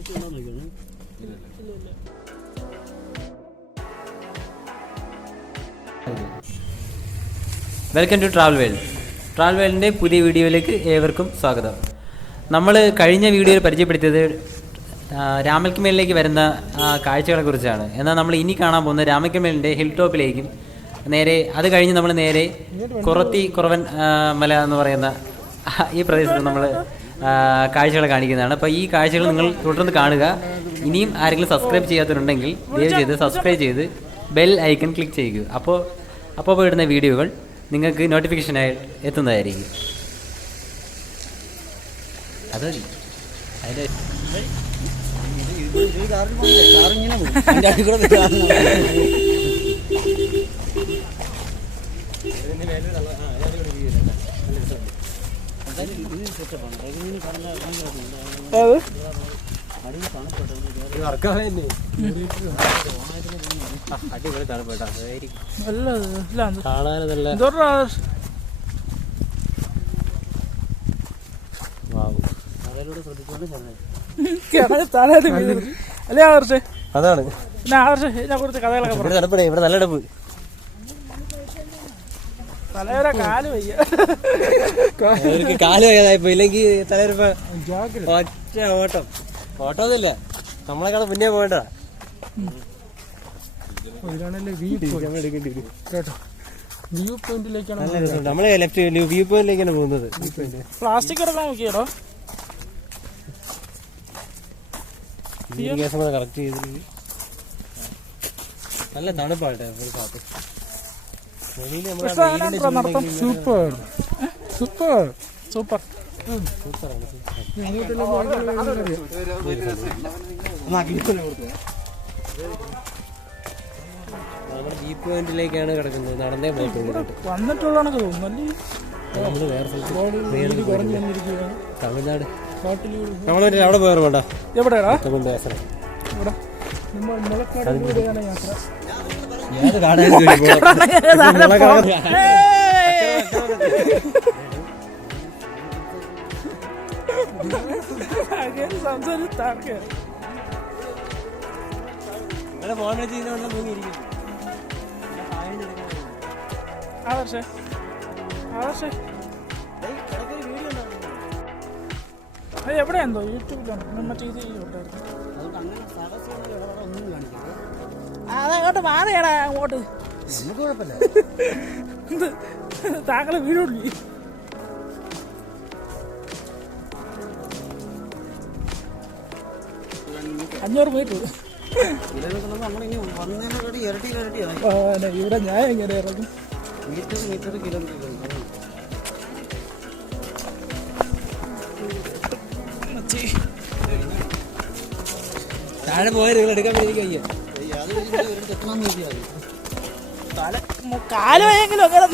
Welcome to travel world. Travel വേൾഡിൻ്റെ പുതിയ വീഡിയോയിലേക്ക് ഏവർക്കും സ്വാഗതം. നമ്മൾ കഴിഞ്ഞ വീഡിയോയിൽ പരിചയപ്പെടുത്തിയത് രാമക്കൽമേലിലേക്ക് വരുന്ന കാഴ്ചകളെ കുറിച്ചാണ്. എന്നാൽ നമ്മൾ ഇനി കാണാൻ പോകുന്നത് രാമക്കൽമേലിൻ്റെ ഹിൽ ടോപ്പിലേക്കും നേരെ അത് കഴിഞ്ഞ് നമ്മൾ നേരെ കുറവൻ മല എന്ന് പറയുന്ന ഈ പ്രദേശത്ത് നമ്മൾ കാഴ്ചകൾ കാണിക്കുന്നതാണ്. അപ്പോൾ ഈ കാഴ്ചകൾ നിങ്ങൾ തുടർന്ന് കാണുക. ഇനിയും ആരെങ്കിലും സബ്സ്ക്രൈബ് ചെയ്യാത്തവരുണ്ടെങ്കിൽ ദയവ് ചെയ്ത് സബ്സ്ക്രൈബ് ചെയ്ത് ബെൽ ഐക്കൺ ക്ലിക്ക് ചെയ്യുക. അപ്പോൾ ഇടുന്ന വീഡിയോകൾ നിങ്ങൾക്ക് നോട്ടിഫിക്കേഷനായി എത്തുന്നതായിരിക്കും. അത് അതിൻ്റെ അടിപൊളി തണുപ്പേട്ടാ. അതാണ് ഇവിടെ നല്ല അടുപ്പ്. കാല് വയ്യാതായിപ്പോ ഇല്ലെങ്കിൽ തലവരപ്പ ഒറ്റ ഓട്ടമൊന്നുമില്ല. നമ്മളെക്കാളും മുന്നേ പോകണ്ട. നമ്മളെ ലെഫ്റ്റ് വ്യൂ പോയിന്റിലേക്കാണ് പോകുന്നത്. പ്ലാസ്റ്റിക് നോക്കിയാലോ കറക്റ്റ് ചെയ്ത് നല്ല തണുപ്പാട്ടെ ഒരു ഭാഗത്ത്. സൂപ്പർ സൂപ്പർ സൂപ്പർ നമ്മൾ വ്യൂ പോയിന്റിലേക്കാണ് കിടക്കുന്നത്. നടന്നേ പോയിട്ടുള്ളൂ. വന്നിട്ടുള്ളതാണ് തോന്നുന്നു. നമ്മള് വേറെ തമിഴ്നാട് നമ്മളൊരു അവിടെ പോയാൽ വേണ്ട. എവിടെയാടാ? എവിടെയാന്തോ യൂട്യൂബിലാണ് മറ്റേ ഇത് അതങ്ങോട്ട് മാറിയടാ അങ്ങോട്ട്. താങ്കളെ വീടുള്ളി 500 മീറ്റർ ഇവിടെ ഞാൻ എങ്ങനെ ഇറങ്ങും? താഴെ പോയാൽ നിങ്ങൾ എടുക്കാൻ വേണ്ടി കാല് വയ്യെങ്കിലും അങ്ങനെ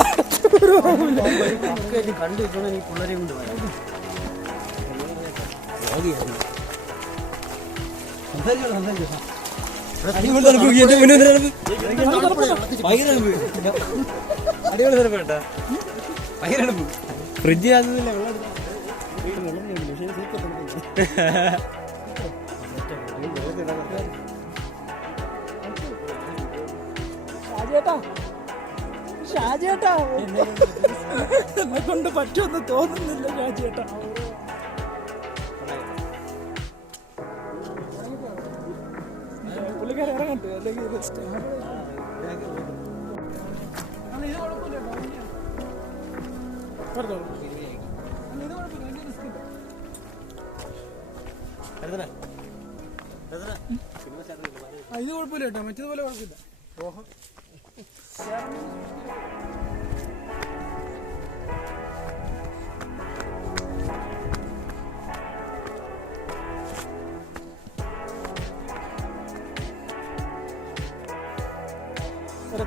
കണ്ടു ഈ പിള്ളേരെ കൊണ്ട് ഫ്രിഡ്ജ് ഷാജേട്ടാ എന്നെ കൊണ്ട് പറ്റുമെന്ന് തോന്നുന്നില്ല ഷാജേട്ടാ. പുള്ളിക്കാരെ ഇറങ്ങട്ടെ അല്ലെങ്കിൽ ഇത് കുഴപ്പമില്ല കേട്ടോ. മറ്റേതുപോലെ കുഴപ്പമില്ല. ഓഹോ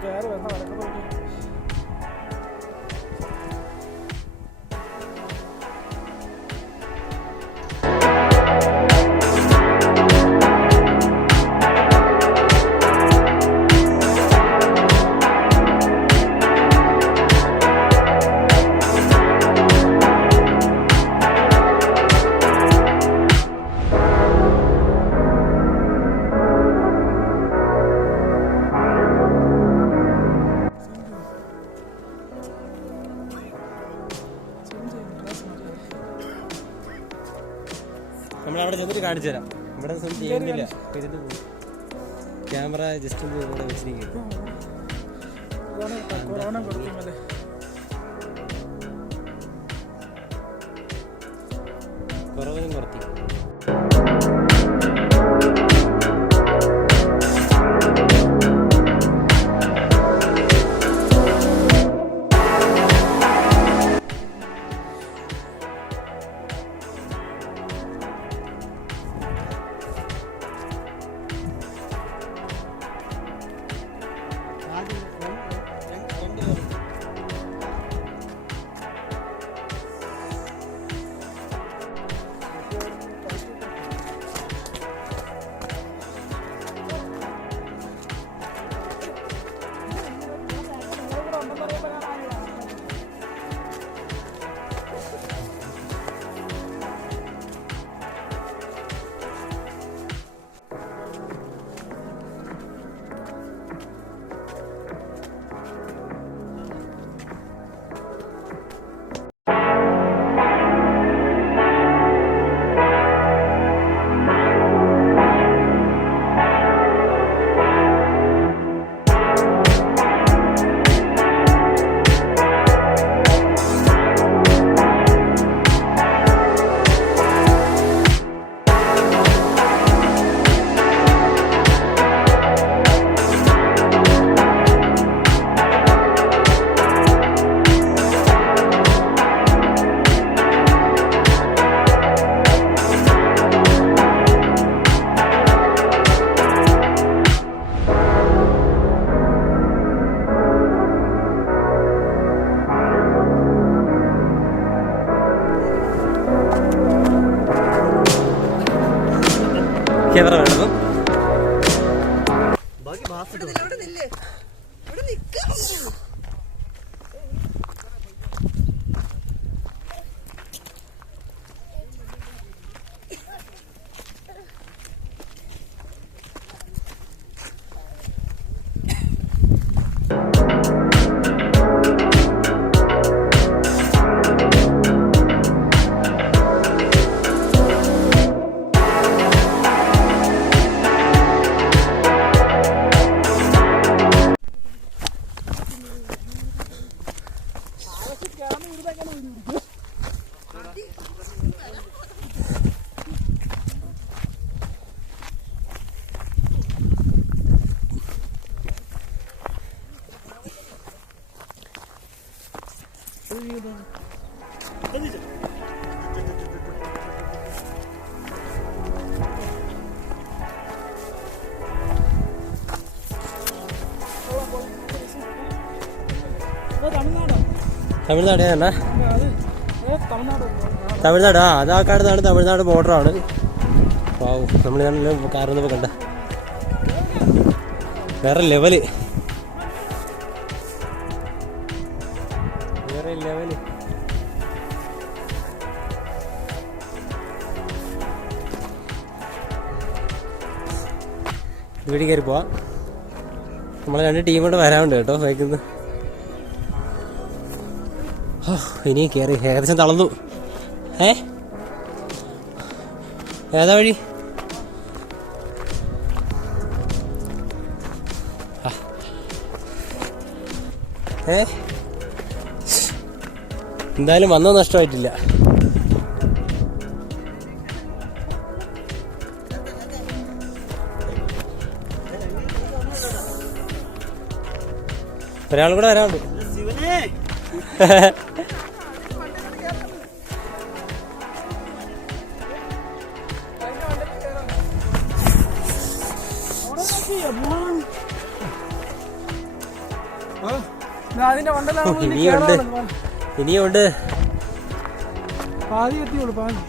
കയറി വന്ന നടക്കുന്നു. നമ്മളവിടെ ചെന്നിട്ട് കാണിച്ചു തരാം. ഇവിടെ ഒന്നും ചെയ്യുന്നില്ല. ഇതിന് ക്യാമറ ജസ്റ്റ് ഒന്ന് ഇവിടെ വെച്ചിരിക്കും. കൊറോണ കൊടുത്തില്ലേ കുറവനും കുറത്തി. ക്യാമറ വേണം. തമിഴ്നാട് തന്നെ. തമിഴ്നാട് അത് ആ കാണുന്നതാണ് തമിഴ്നാട് ബോർഡറാണ്. വാവ്, നമ്മൾ കാറൊന്നും കണ്ട വേറെ ലെവല്, വേറെ ലെവല്. വീട്ടിൽ കയറി പോവാം. നമ്മളെ 2 ടീം കൊണ്ട് വരാനുണ്ട് കേട്ടോ ബൈക്കിന്ന്. ഇനി കയറി ഏകദേശം തളർന്നു. ഏതാ വഴി? എന്തായാലും വന്നത് നഷ്ടമായിട്ടില്ല. ഒരാളും കൂടെ വരാനുണ്ട്. ഇനിയുണ്ട്. പാതി എത്തിയുള്ളൂ. പാതി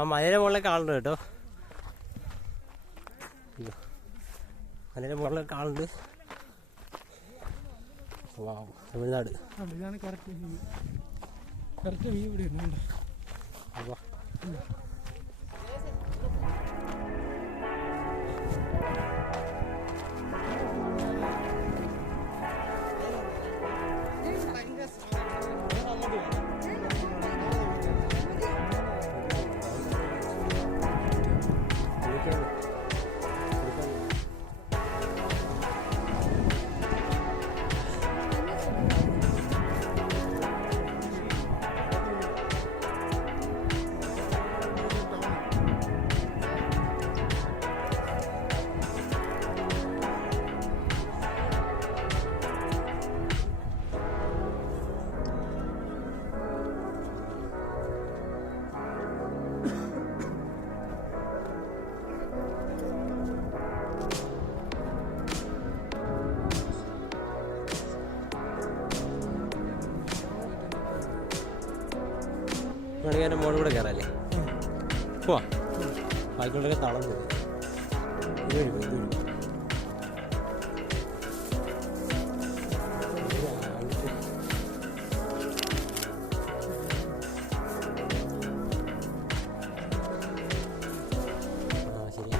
ആ മലയുടെ മുകളിലേക്ക് ആളുണ്ട് കേട്ടോ. അതിൻ്റെ മുകളിലൊക്കെ ആളുണ്ട്. വാ, തമിഴ്നാട്. ഇതാണ് കറക്റ്റ് വ്യൂ. കറക്റ്റ് വ്യൂ ഇവിടെ ഉണ്ട്. വാ. വേണമെങ്കിൽ എൻ്റെ മോളിൽ കൂടെ കയറാല്ലേ? പോവാ. ബാക്കിയുള്ളൊക്കെ തളം പോയി. ഇതുവഴി പോയി, ഇതുവഴി. ശരി.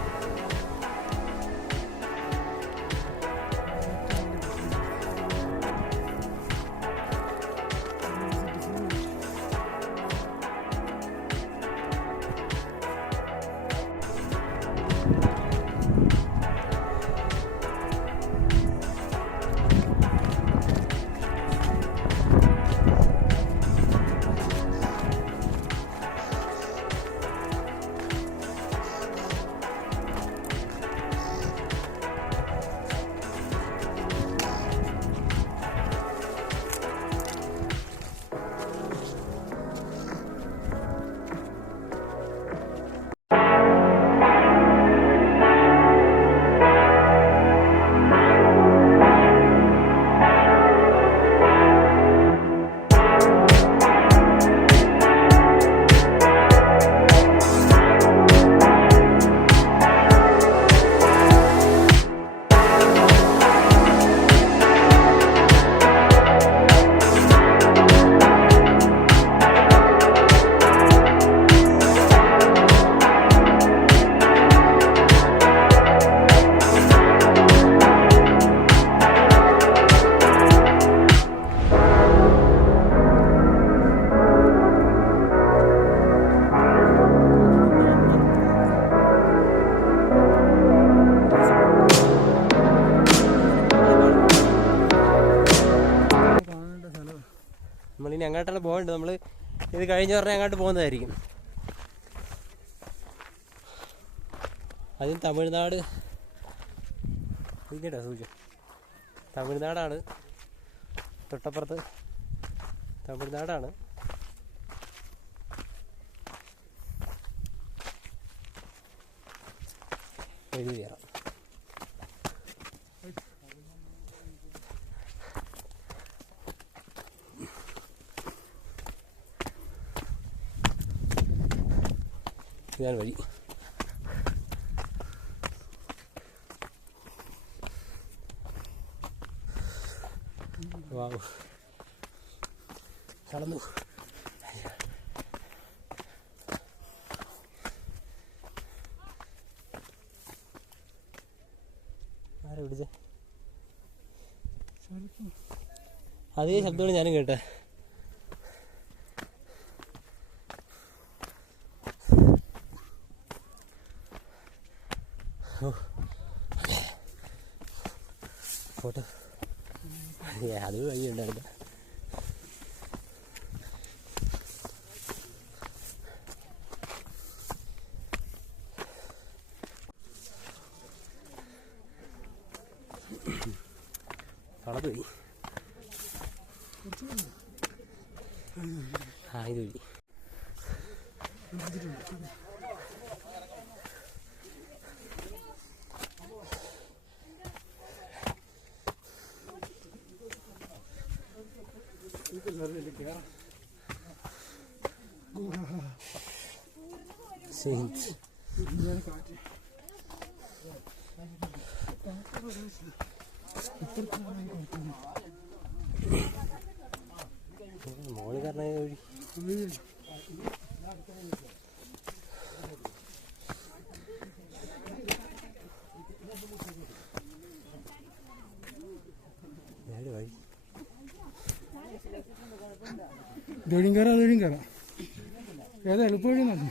നമ്മളിനി അങ്ങോട്ടാണ് പോകേണ്ടത്. നമ്മൾ ഇത് കഴിഞ്ഞ് പറഞ്ഞാൽ അങ്ങോട്ട് പോകുന്നതായിരിക്കും. അതിന് തമിഴ്നാട് കേട്ടോ സൂചിച്ചു. തമിഴ്നാടാണ് തൊട്ടപ്പുറത്ത്. തമിഴ്നാടാണ്. എഴുതി കയറാം. ഇതാണ് വഴി. വാവ്, കടന്നു. ആരാ വിളിച്ചേ? അതേ ശബ്ദമാണ് ഞാനും കേട്ടെ. ഫോട്ടോ അത് വഴിയുണ്ടായിരുന്നു. കളത് വഴി. ആ ഇത് വഴി. മോള് കാരണം വഴി ഇതുവഴിയും കയറാം അതുവഴിയും കയറാം. ഏതാ എളുപ്പ വഴി നോക്കി.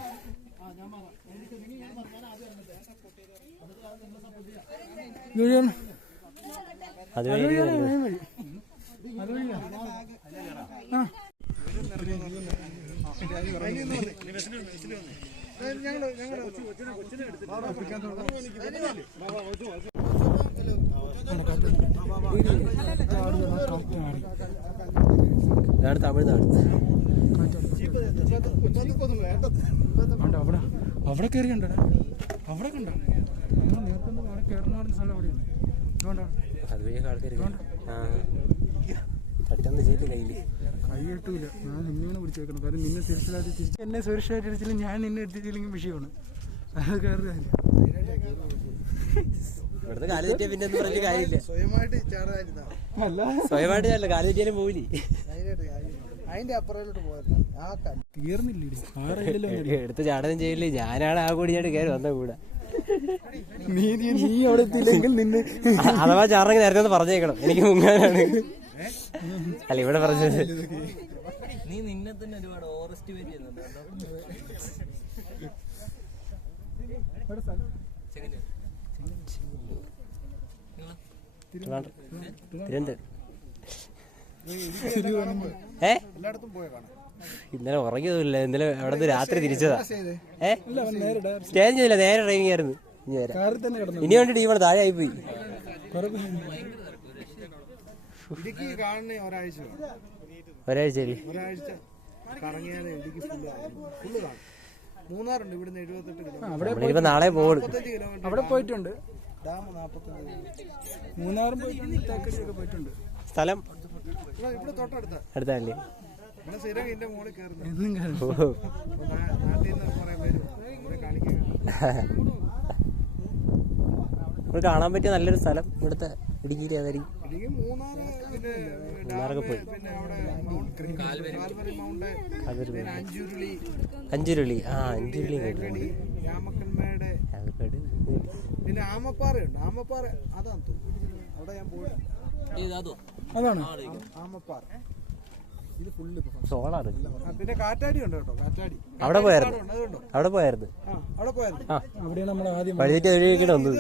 ഇതുവഴിയാണ് അതുവഴി വഴി. അതുവഴിയാണ്. ആ ഇതാണ് തമിഴ്നാട്. അവിടെ അവിടെ കയറി കണ്ടടാ, അവിടെ കണ്ട നമ്മൾ നേരത്തെ അവിടെ കയറുന്ന സ്ഥലം അവിടെയാണ്. അതുകൊണ്ടാ അതുവഴിയൊക്കെ ആൾക്കാർ തട്ടൊന്നും ചെയ്ത് കയ്യിൽ കൈ കിട്ടൂല. ഞാൻ നിന്നെ പിടിച്ചേക്കണം. കാര്യം നിന്നെ സുരക്ഷിതമായിട്ട് തിരിച്ച് എന്നെ സുരക്ഷിതമായിട്ട് എടുത്തില്ലെങ്കിൽ ഞാൻ നിന്നെ എടുത്തിട്ടില്ലെങ്കിൽ വിഷയമാണ്. അത് കയറുക കാര്യം. ഇവിടുത്തെ കാല് തെറ്റിയാ പിന്നെ ഒന്നും പറഞ്ഞ കാര്യമില്ല. അല്ല സ്വയമായിട്ട് അല്ല കാല് തെറ്റിയാലും പോവില്ലേ. അതിന്റെ അപ്പുറത്തോട്ട് പോയത് തീർന്നില്ലേ ആരെങ്കിലും എടുത്ത് ചാടനം ചെയ്യില്ലേ. ഞാനാണ് ആ കൂടി ഞാൻ കയറി വന്ന കൂടെ. നീ അവിടെ എത്തിയില്ലെങ്കിൽ നിന്നെ അഥവാ ചാടനെങ്കിൽ നേരത്തെ ഒന്ന് പറഞ്ഞേക്കണം, എനിക്ക് മുങ്ങാനാണ്. അല്ല ഇവിടെ പറഞ്ഞത് നീ നിന്നെ തന്നെ ഒരുപാട് ഓവർ എസ്റ്റിമേറ്റ് ചെയ്യുന്നുണ്ട്. എല്ലായിടത്തും പോയ കാണാം. ഇന്നലെ ഉറങ്ങിയതുമില്ല. ഇന്നലെ അവിടെ നിന്ന് രാത്രി തിരിച്ചതാ. സ്റ്റേ ചെയ്തില്ല, നേരെ ഡ്രൈവിംഗ് ആയിരുന്നു. കാറിൽ തന്നെ കിടന്നു. ഇനി വേണ്ടി ടീമാണ് താഴെ ആയിപ്പോയി. ഇടുക്കി കാണുന്ന ഒരാഴ്ച ഒരാഴ്ചയല്ലേ? ഒരാഴ്ച കറങ്ങിയാലേ ഇടുക്കി ഫുള്ള് കാണും. മൂന്നാറുണ്ട് ഇവിടുന്ന് 78 കിലോമീറ്റർ. നമ്മളിപ്പോ നാളെ പോകും. 45 കിലോമീറ്റർ അവിടെ പോയിട്ടുണ്ട്. ഡാം 45 മൂന്നാറും പോയിട്ടുണ്ട്, തേക്കടിയൊക്കെ പോയിട്ടുണ്ട്. സ്ഥലം ഇവിടെ തൊട്ടടുത്ത അടുത്തല്ലേ? ഇവിടെ സ്ഥിരം ഇതിന്റെ മുകളിൽ കയറുന്നത്. എന്നും കയറും. നാട്ടിൽ നിന്ന് കുറെ പേര് ഇവിടെ കാണിക്കുക. നമ്മൾ കാണാൻ പറ്റിയ നല്ലൊരു സ്ഥലം ഇവിടുത്തെ ഇടുക്കിയിൽ ഏതായിരിക്കും? ഇടുക്കി മൂന്നാറ്, പിന്നെ മൂന്നാറൊക്കെ പോയി. പിന്നെ അവിടെ കാൽവരി മൗണ്ട്, പിന്നെ അഞ്ചുരുളി, അഞ്ചുരുളി. അഞ്ചുരുളി കേട്ടു. രാമക്കൽമേട്, പിന്നെ ആമപ്പാറയുണ്ട്. ആമപ്പാറ അതാണ് തോന്നുന്നു. അവിടെ ഞാൻ പോയി. അതാണ് ആമപ്പാറ ഇത് ഫുള്ള് സോളാറ്. പിന്നെ കാറ്റാടി ഉണ്ട് കേട്ടോ. കാറ്റാടി അവിടെ പോയായിരുന്നു. അതുകൊണ്ടോ അവിടെ പോയായിരുന്നു. അവിടെ പോയായിരുന്നു. അവിടെയാണ് നമ്മൾ ആദ്യം വഴിതെറ്റി വഴിയൊക്കെ വന്നത്.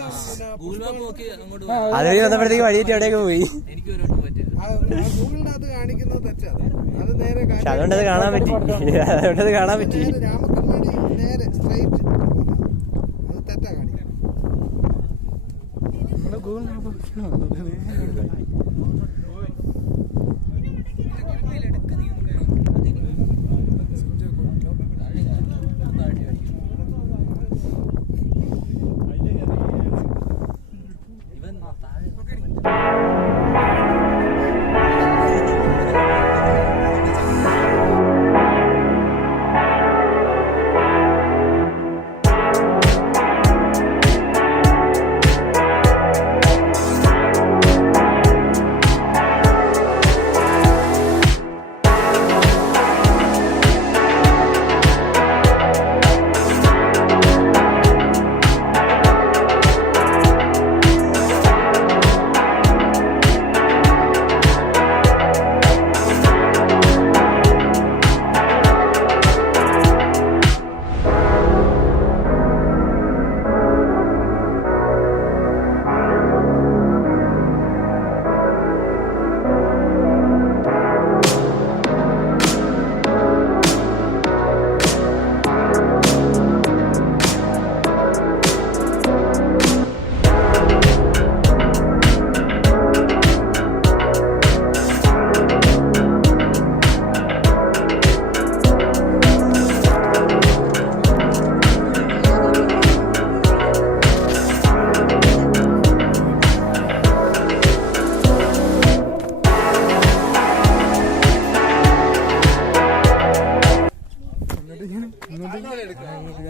പിന്നെ അതുവഴി വന്നപ്പോഴത്തേക്ക് വഴിതെറ്റി അവിടെയൊക്കെ പോയി. ഗൂഗിളിനകത്ത് കാണിക്കുന്നത് തെറ്റാണ്. അത് നേരെ പക്ഷെ അതുകൊണ്ടത് കാണാൻ പറ്റി. അതുകൊണ്ടത് കാണാൻ പറ്റി. രാമക്കൽമേട് നേരെ സ്ട്രൈറ്റ് അത് തെറ്റാ കാണിക്കുന്നത്. നമ്മളെ ഗൂഗിൾ മാപ്പ്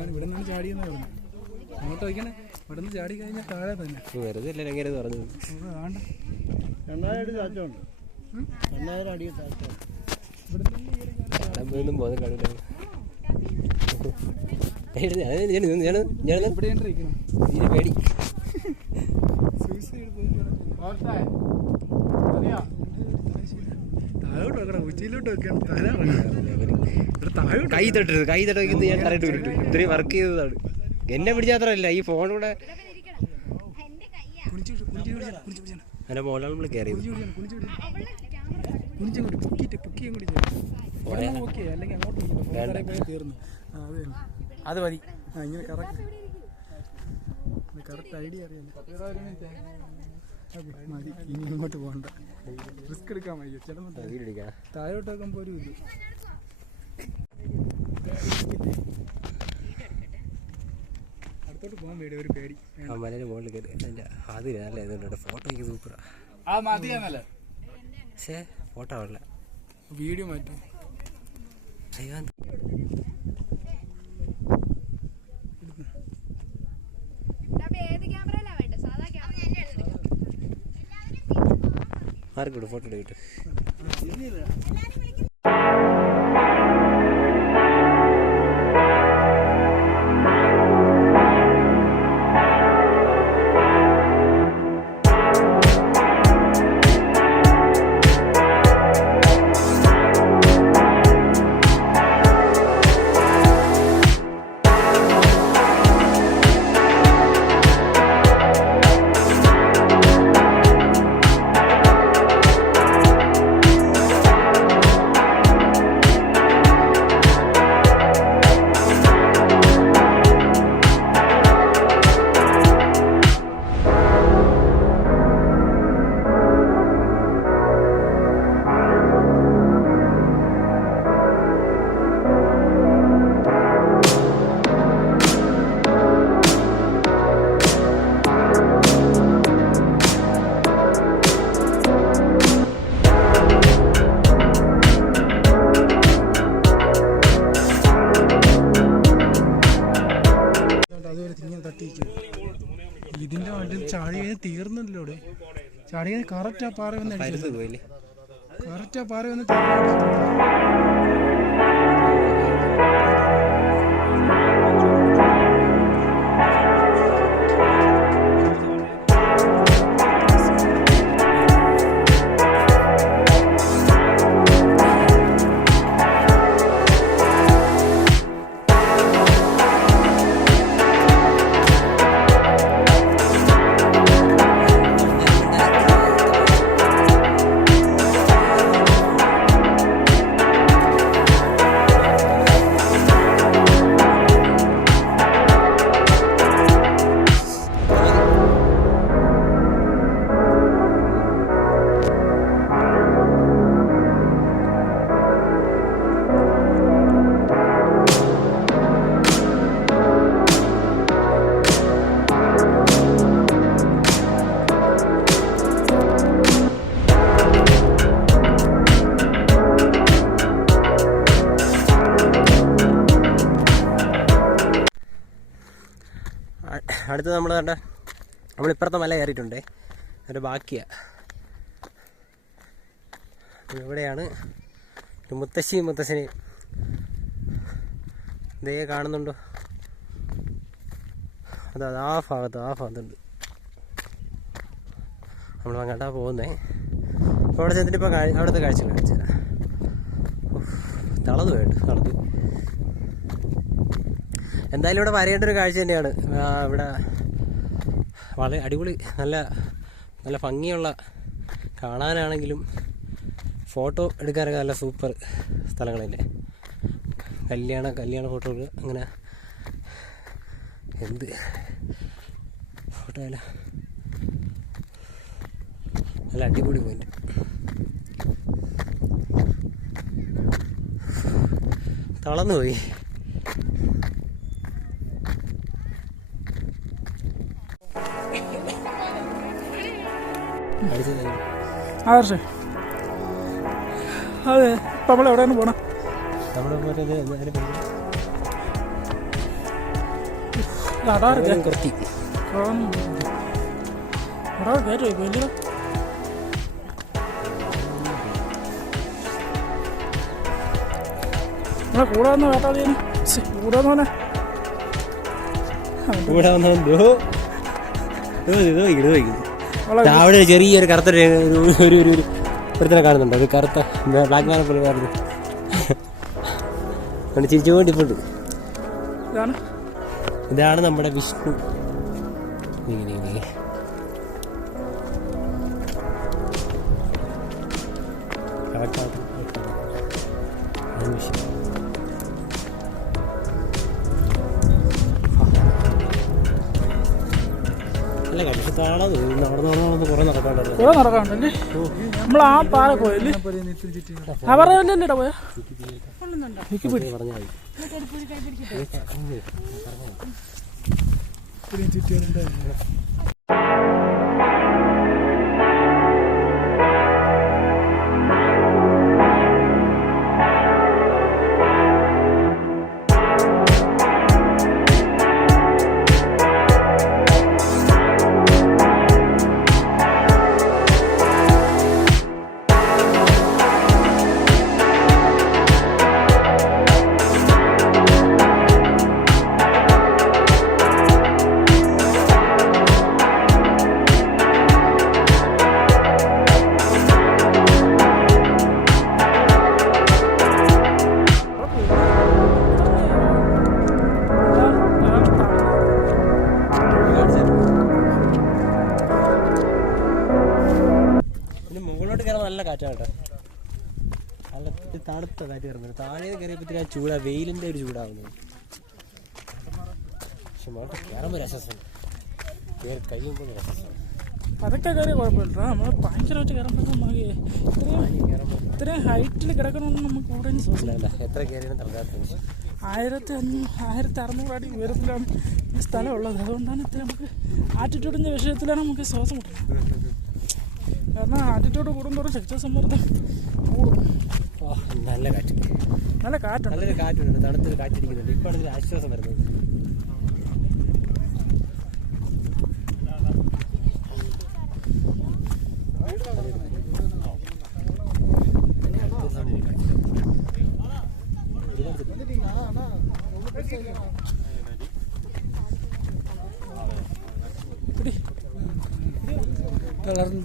ഇവിടെ നിന്നാണ് ചാടിയെന്ന് പറഞ്ഞു. അങ്ങോട്ട് വയ്ക്കണേ. ഇവിടെ നിന്ന് ചാടി കഴിഞ്ഞാൽ താഴെ തന്നെ. വെറുതെ അല്ലേ എങ്ങനെ പറഞ്ഞു വേണ്ട 2000 അടി താഴ്ചയുണ്ട്. 2000 അടി താഴ്ചയുണ്ട്. കാണുമ്പോഴൊന്നും ബോധം കാണില്ല. ഇവിടെ ഇരിക്കണം. പേടി താഴോട്ട് വെക്കണം, ഉച്ചയിലോട്ട് വെക്കണം. തല ഇവിടെ താഴോട്ട് കൈ തട്ടരുത് ഞാൻ തലയിട്ട് വിട്ടു. ഇത്രയും വർക്ക് ചെയ്തതാണ്. എന്നെ പിടിച്ച മാത്രമല്ല ഈ ഫോണിലൂടെ അതിന്റെ മോളാണ് നമ്മൾ കയറിയത്. കുനിച്ചങ്ങോട്ട് പൊക്കിയും കൂടി ഓക്കെ, അല്ലെങ്കിൽ അങ്ങോട്ട് പോയി തീർന്നു. അത് മതി. ഇങ്ങനെ കറക്റ്റ് ഐഡിയ അറിയാം. മതി, ഇനി ഇങ്ങോട്ട് പോകണ്ട. റിസ്ക് എടുക്കാൻ വയ്യ. ചില താഴോട്ട് വെക്കുമ്പോൾ ഒരു ഇത് അടുത്തോട്ട് പോകാൻ വേണ്ടി ഒരു പേടി. മലയുടെ മുകളിൽ കയറി അതിന്റെ ആദ്യം നല്ല ഇതുണ്ട്. ഫോട്ടോ എനിക്ക് സൂപ്പറാ. പക്ഷേ ഫോട്ടോ ആവില്ല. വീഡിയോ മാറ്റും. അയ്യോ ആർക്കൂടെ ഫോട്ടോ എടുക്കട്ടെ. ഇതിന്റെ വണ്ടി ചാടി കഴിഞ്ഞാൽ തീർന്നല്ലോ. ചാടി കഴിഞ്ഞാൽ കറക്റ്റ് ആ പാറ വന്ന് അടിച്ചു. പോയില്ലേ കറക്റ്റ് ആ പാറ വന്ന് അടുത്ത് നമ്മളിപ്പുറത്തെ മല കയറിയിട്ടുണ്ടേ. ഒരു ബാക്കിയാണ്. ഇവിടെയാണ് മുത്തശ്ശിയും മുത്തശ്ശനെയും ഇതേ കാണുന്നുണ്ടോ? ആ ഭാഗത്തുണ്ട്. നമ്മൾ അങ്ങോട്ടാ പോകുന്നേ. അപ്പോൾ അവിടെ ചെന്നിട്ട് ഇപ്പം അവിടുത്തെ കാഴ്ച കാണിച്ചു തളർന്നു വേണ്ട. എന്തായാലും ഇവിടെ വരേണ്ട ഒരു കാഴ്ച തന്നെയാണ്. ഇവിടെ വളരെ അടിപൊളി നല്ല ഭംഗിയുള്ള, കാണാനാണെങ്കിലും ഫോട്ടോ എടുക്കാനൊക്കെ നല്ല സൂപ്പർ സ്ഥലങ്ങൾ തന്നെ. കല്യാണ ഫോട്ടോകൾ അങ്ങനെ എന്ത് ഫോട്ടോ അല്ല, നല്ല അടിപൊളി പോയിന്റ്. തളർന്നു പോയി. ആദർശേ, അതെ ഇപ്പം നമ്മൾ എവിടെയാണ് പോകണം? കൃത്തി കൂടെ വന്ന വേട്ടാളിയാണ് കൂടെ വന്നോനെ ഇവിടെ അവിടെ ചെറിയൊരു കറുത്ത ഒരുത്തനെ കാണുന്നുണ്ട്. ഒരു കറുത്ത ബ്ലാക്ക് മാനെ പോലെ കാണുന്നു. ചിരിച്ചുകൊണ്ട് ഇപ്പോൾ ഇതാണ് നമ്മുടെ വിഷ്ണു. നല്ല കടിച്ചത്താണോ അവിടെ കുറെ നടക്കാണ്ടല്ലേ. നമ്മൾ ആ പാറ പോയല്ലേ അവരല്ലേടാ പോയാ പറഞ്ഞാൽ മുകളിലോട്ട് കയറാൻ നല്ല കാറ്റാണ് കേട്ടോ. നല്ല തണുത്ത കാറ്റ് കയറുന്നത്. താഴെ കയറിയപ്പോൾ ആ ചൂടാ, വെയിലിൻ്റെ ഒരു ചൂടാവുന്നത്. പക്ഷെ മുകളിലോട്ട് കയറുമ്പോൾ രസമാണ്, കയറി കഴിയുമ്പോൾ രസമാണ്. അതൊക്കെ കയറി കുഴപ്പമില്ല. നമ്മൾ ഭയങ്കരമായിട്ട് കയറുമ്പോൾ നമുക്ക് ഇത്രയും ഹൈറ്റിൽ കിടക്കണമെന്ന് നമുക്ക് കൂടെ എത്ര കയറിയാണ് നടക്കാത്ത 1600 അടി ഉയരത്തിലാണ് ഈ സ്ഥലം ഉള്ളത്. അതുകൊണ്ടാണ് ഇത്ര നമുക്ക് ആറ്റിറ്റ്യൂഡിൻ്റെ വിഷയത്തിലാണ് നമുക്ക് ശ്വാസം മുട്ടുന്നത്. കാരണം ആറ്റിറ്റ്യൂഡ് കൂടുന്തോറും രക്തസമ്മർദ്ദം കൂടും. നല്ല കാറ്റ്, നല്ല കാറ്റുണ്ട്, നല്ലൊരു കാറ്റുണ്ട്, തണുത്തൊരു കാറ്റടിക്കുന്നുണ്ട്. ഇപ്പം അതിന് ആശ്വാസം വരുന്നത്.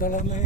തളർന്നേ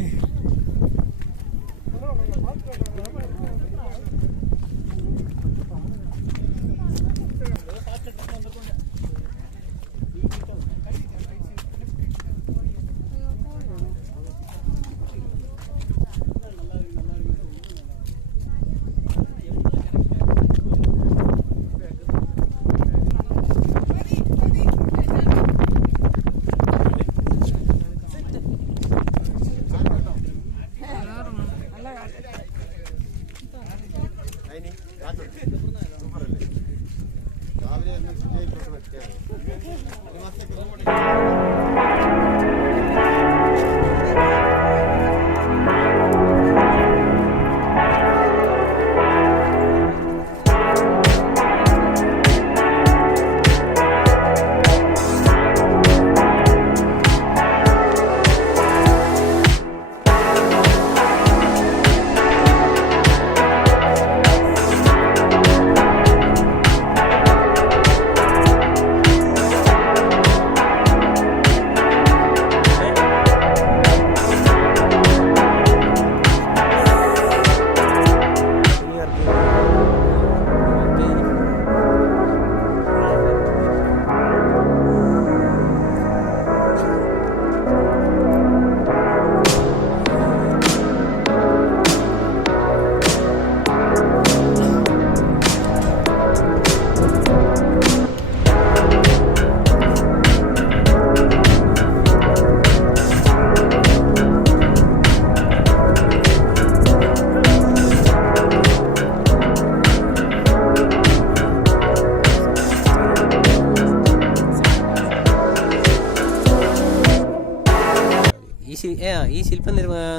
ഈ ശില്പം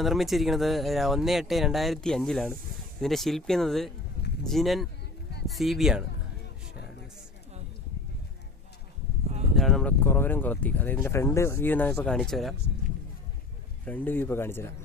നിർമ്മിച്ചിരിക്കുന്നത് 1/8/2005 ഇതിൻ്റെ ശില്പി എന്നത് ജിനൻ CB ആണ്. ഇതാണ് ഇതാണ് നമ്മുടെ കുറവരം കുറത്തി. അതായത് ഇതിൻ്റെ ഫ്രണ്ട് വ്യൂ ഞാൻ ഇപ്പോൾ കാണിച്ചു തരാം. ഫ്രണ്ട് വ്യൂ ഇപ്പോൾ കാണിച്ചു തരാം.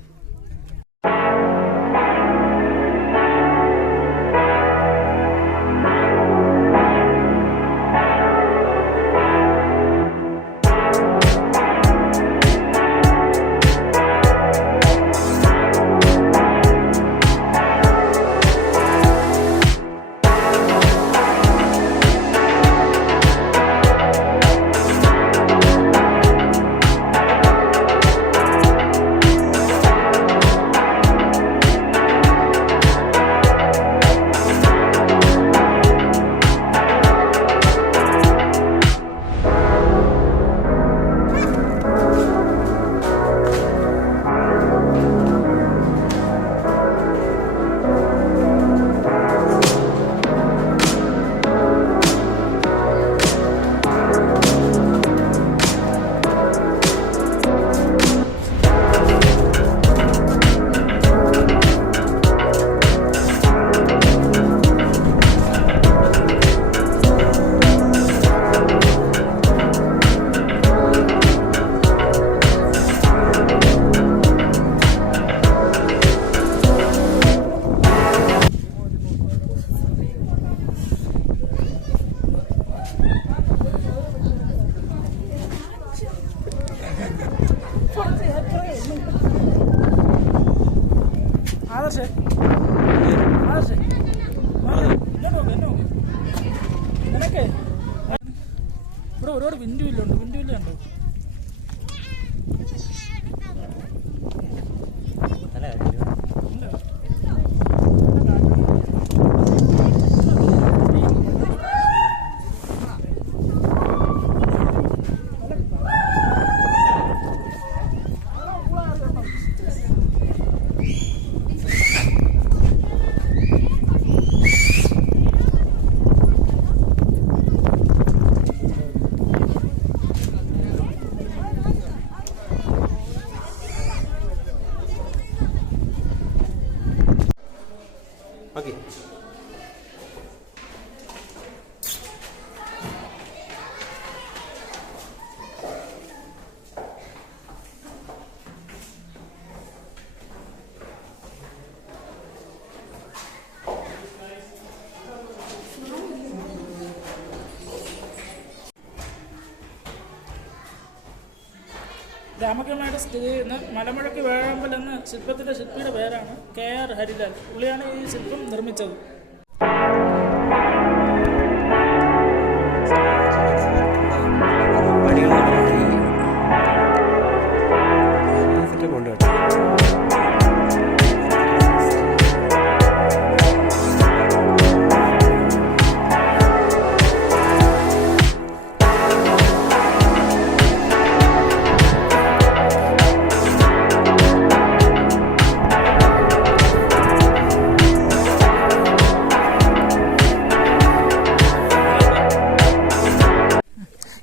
ആദർശേ നിനക്ക് ഇവിടെ ഒരുപാട് വിൻഡുവില്ലുണ്ട്. വിൻഡുവില്ലുണ്ടോ? ഓക്കെ. രാമക്കൽമേട് സ്ഥിതി ചെയ്യുന്ന മലമുഴക്ക് വേഴാമ്പൽ എന്ന ശില്പിയുടെ പേരാണ് KR ഹരിലാൽ. പുള്ളിയാണ് ഈ ശില്പം നിർമ്മിച്ചത്.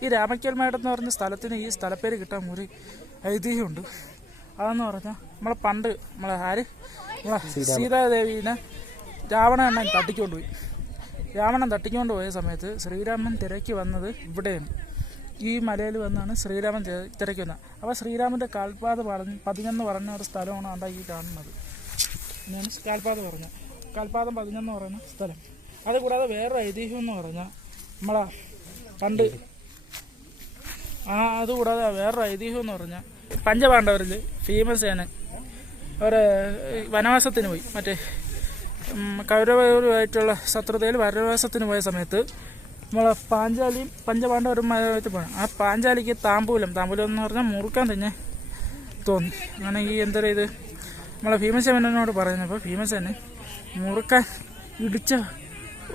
ഈ രാമക്കൽമേട് എന്ന് പറഞ്ഞ സ്ഥലത്തിന് ഈ സ്ഥലപ്പേര് കിട്ടാൻ ഒരു ഐതിഹ്യമുണ്ട്. അതെന്ന് പറഞ്ഞാൽ നമ്മളെ പണ്ട് നമ്മളെ സീതാദേവീനെ രാവണൻ തട്ടിക്കൊണ്ടുപോയി. രാവണൻ തട്ടിക്കൊണ്ട് പോയ സമയത്ത് ശ്രീരാമൻ തിരക്കി വന്നത് ഇവിടെയാണ്. ഈ മലയിൽ വന്നാണ് ശ്രീരാമൻ തിരക്കി വന്നത്. അപ്പോൾ ശ്രീരാമൻ്റെ കാൽപാത പതിഞ്ഞെന്ന് പറഞ്ഞ ഒരു സ്ഥലമാണ് അവിടെ ഈ കാണുന്നത്. ഞാൻ കാൽപാദം പതിഞ്ഞെന്ന് പറയുന്ന സ്ഥലം. അതുകൂടാതെ വേറൊരു ഐതിഹ്യം എന്ന് പറഞ്ഞാൽ നമ്മളെ പണ്ട് അതുകൂടാതെ വേറൊരു ഐതിഹ്യം എന്ന് പറഞ്ഞാൽ പഞ്ചപാണ്ഡവരിൽ ഭീമസേനൻ അവർ വനവാസത്തിന് പോയി. മറ്റേ കൗരവരുമായിട്ടുള്ള ശത്രുതയിൽ വനവാസത്തിന് പോയ സമയത്ത് നമ്മളെ പാഞ്ചാലിയും പഞ്ചപാണ്ഡവരുമായിട്ട് പോകണം. ആ പാഞ്ചാലിക്ക് താമ്പൂലം എന്ന് പറഞ്ഞാൽ മുറുക്കാൻ തന്നെ തോന്നി. ആണെങ്കിൽ എന്താ ഇത് നമ്മളെ ഭീമസേനോട് പറയുന്നപ്പോൾ ഭീമസേനൻ മുറുക്കാൻ ഇടിച്ച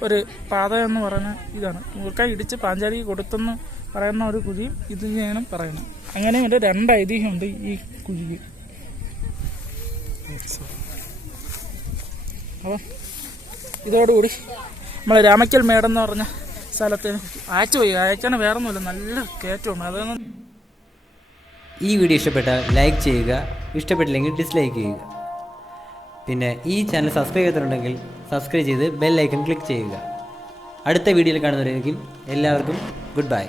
ഒരു പാത എന്ന് പറയുന്ന ഇതാണ്. മുറുക്കാൻ ഇടിച്ച് പാഞ്ചാലിക്ക് കൊടുത്തെന്ന് പറയുന്ന ഒരു കുഴിയും ഇതിനെയാണ് പറയുന്നത്. അങ്ങനെ ഇതിൻ്റെ രണ്ട് ഐതിഹ്യമുണ്ട് ഈ കുഴിക്ക്. അപ്പം ഇതോടുകൂടി നമ്മളെ രാമക്കൽമേടെന്ന് പറഞ്ഞ സ്ഥലത്ത് അയച്ചാണ് വേറെ ഒന്നുമില്ല, നല്ല കയറ്റമാണ്. അതൊന്നും ഈ വീഡിയോ ഇഷ്ടപ്പെട്ടാൽ ലൈക്ക് ചെയ്യുക, ഇഷ്ടപ്പെട്ടില്ലെങ്കിൽ ഡിസ്ലൈക്ക് ചെയ്യുക. പിന്നെ ഈ ചാനൽ സബ്സ്ക്രൈബ് ചെയ്തിട്ടുണ്ടെങ്കിൽ സബ്സ്ക്രൈബ് ചെയ്ത് ബെൽ ഐക്കൺ ക്ലിക്ക് ചെയ്യുക. അടുത്ത വീഡിയോയിൽ കാണുന്നവരായിരിക്കും. എല്ലാവർക്കും ഗുഡ് ബൈ.